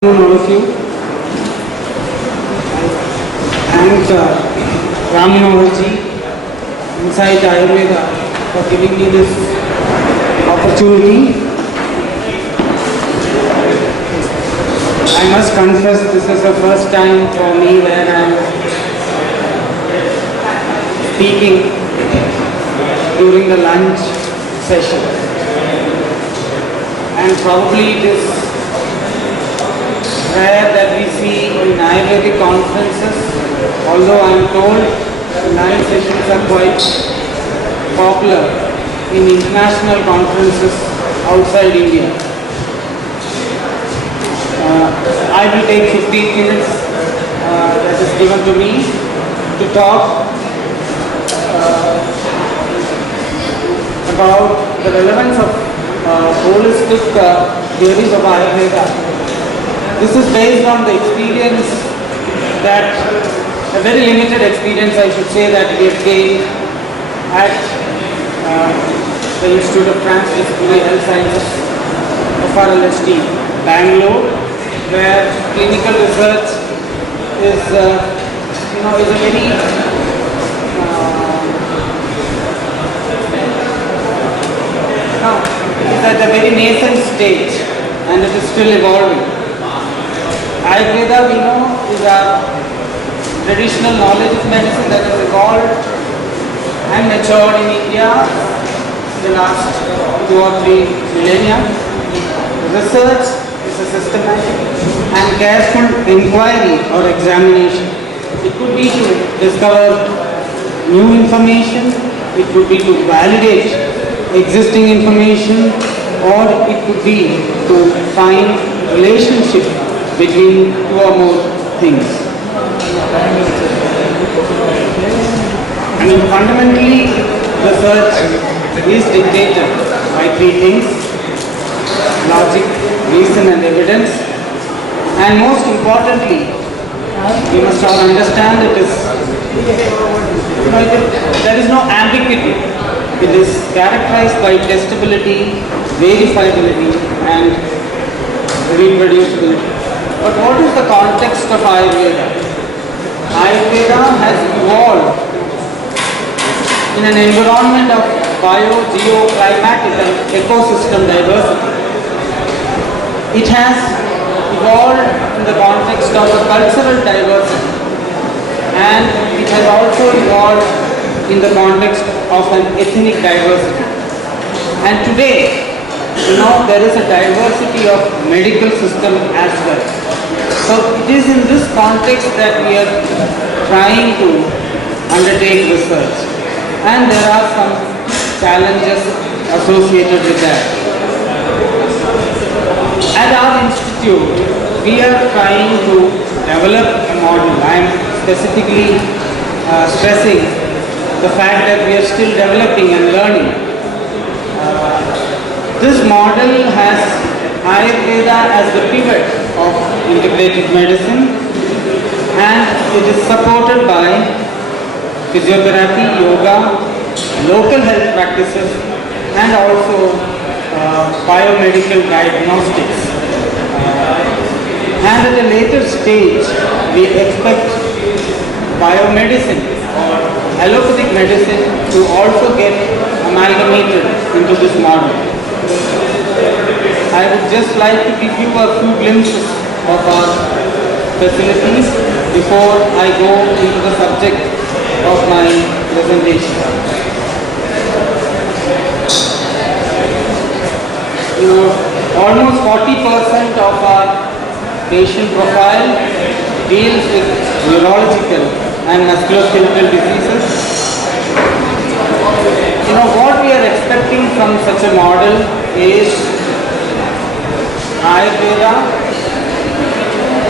All of you. Thank Raminoji inside Ayurveda for giving me this opportunity. I must confess this is the first time for me where I am speaking during the lunch session, and probably it is rare that we see in Ayurvedic conferences, although I am told lunch sessions are quite popular in international conferences outside India. I will take 15 minutes that is given to me to talk about the relevance of holistic theories of Ayurveda. This is based on the experience that, a very limited experience I should say, that we have gained at the Institute of Transdisciplinary Health Sciences of RLST, Bangalore, where clinical research is, is a very is at a very nascent stage and it is still evolving. Ayurveda, we know, is a traditional knowledge of medicine that has evolved and matured in India in the last 2 or 3 millennia. Research is a systematic and careful inquiry or examination. It could be to discover new information, it could be to validate existing information, or it could be to find relationship between 2 or more things. Fundamentally, research is dictated by 3 things: logic, reason and evidence. And most importantly, we must all understand there is no ambiguity. It is characterized by testability, verifiability and reproducibility. But what is the context of Ayurveda? Ayurveda has evolved in an environment of bio-geoclimatic and ecosystem diversity. It has evolved in the context of a cultural diversity, and it has also evolved in the context of an ethnic diversity. And today, there is a diversity of medical system as well. So it is in this context that we are trying to undertake research, and there are some challenges associated with that. At our institute, we are trying to develop a model. I am specifically stressing the fact that we are still developing and learning. This model has Ayurveda as the pivot of integrative medicine, and it is supported by physiotherapy, yoga, local health practices and also biomedical diagnostics. And at a later stage, we expect biomedicine or allopathic medicine to also get amalgamated into this model. I would just like to give you a few glimpses of our facilities before I go into the subject of my presentation. Almost 40% of our patient profile deals with neurological and musculoskeletal diseases. What we are expecting from such a model is Ayurveda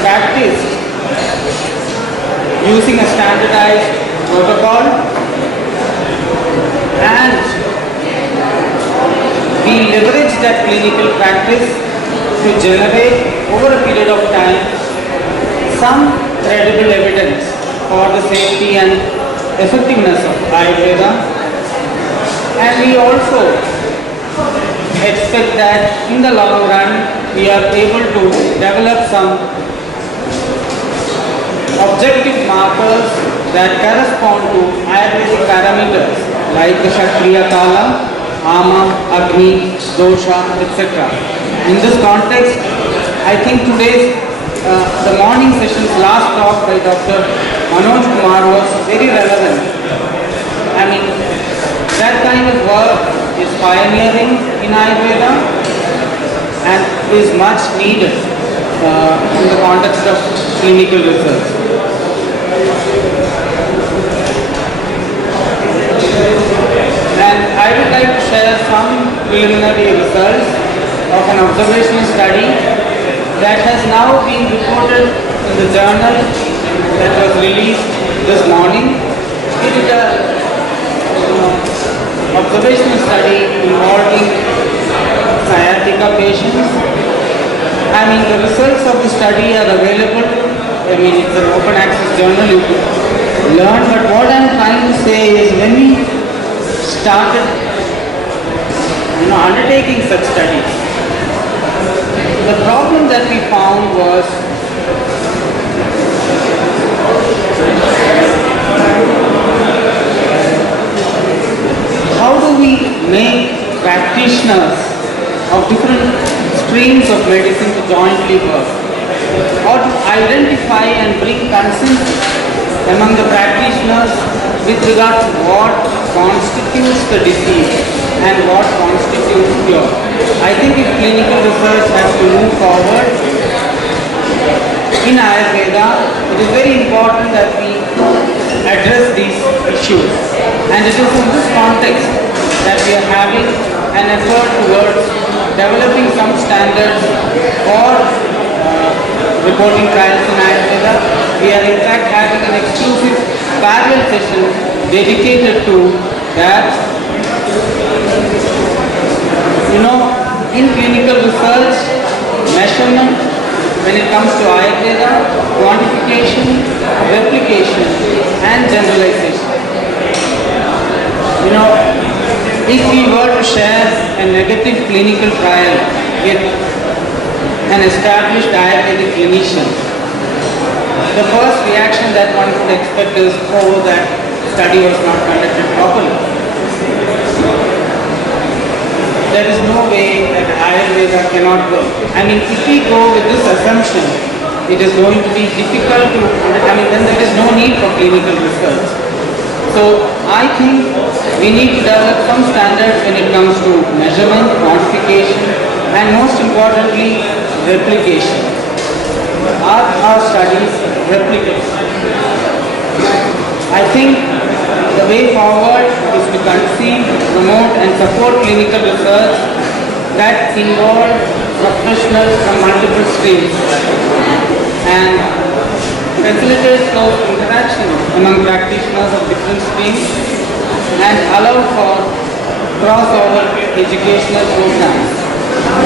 practiced using a standardized protocol, and we leverage that clinical practice to generate over a period of time some credible evidence for the safety and effectiveness of Ayurveda. And we also expect that in the long run we are able to develop some objective markers that correspond to Ayurvedic parameters like the Kshatriya Kala, Ama, Agni, Dosha, etc. In this context, I think today's the morning session's last talk by Dr. Manoj Kumar was very relevant. I mean, that kind of work is pioneering in Ayurveda and is much needed in the context of clinical research. And I would like to share some preliminary results of an observational study that has now been reported in the journal that was released this morning. It is a observational study involving sciatica patients. I mean, the results of the study are available. I mean, it's an open access journal, you could learn. But what I'm trying to say is when we started undertaking such studies, the problem that we found was how do we make practitioners of different streams of medicine to jointly work, or to identify and bring consensus among the practitioners with regard to what constitutes the disease and what constitutes cure. I think if clinical research has to move forward in Ayurveda, it is very important that we address these issues. And it is in this context that we are having an effort towards developing some standards for reporting trials in Ayurveda. We are in fact having an exclusive parallel session dedicated to that. In clinical research, measurement, when it comes to Ayurveda, quantification, replication and generalization. If we were to share a negative clinical trial with an established Ayurvedic clinician, the first reaction that one would expect is, oh, that study was not conducted properly. There is no way that Ayurveda cannot work. I mean, if we go with this assumption, it is going to be difficult to, then there is no need for clinical research. So, I think we need to develop some standards when it comes to measurement, quantification, and most importantly, replication. Are our studies replicable? I think the way forward is to conceive, promote and support clinical research that involve professionals from multiple streams and facilitate close interaction among practitioners of different streams and allow for crossover educational programs.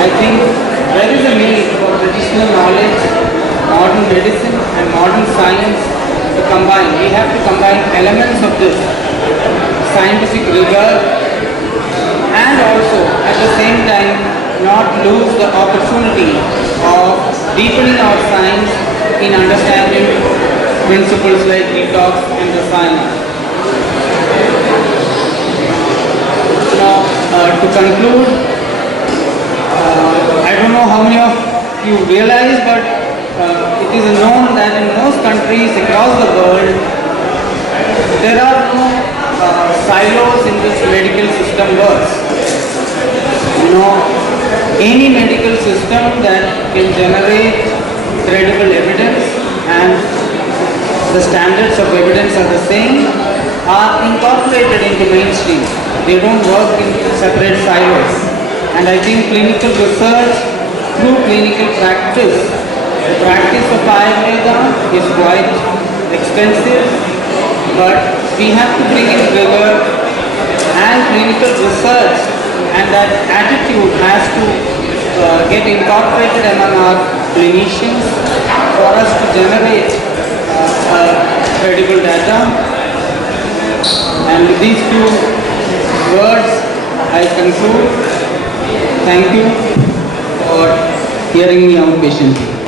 I think there is a need for traditional knowledge, modern medicine and modern science to combine. We have to combine elements of this scientific rigor and also at the same time not lose the opportunity of deepening our science in understanding principles like detox and the science. To conclude, I don't know how many of you realize, but it is known that in most countries across the world, there are no silos in which medical system works. Any medical system that can generate credible evidence and the standards of evidence are the same are incorporated into mainstream. They don't work in separate silos. And I think clinical research through clinical practice, the practice of Ayurveda is quite extensive, but we have to bring in rigor and clinical research, and that attitude has to get incorporated among our clinicians for us to generate credible data. And with these two words, I conclude. Thank you for hearing me out patiently.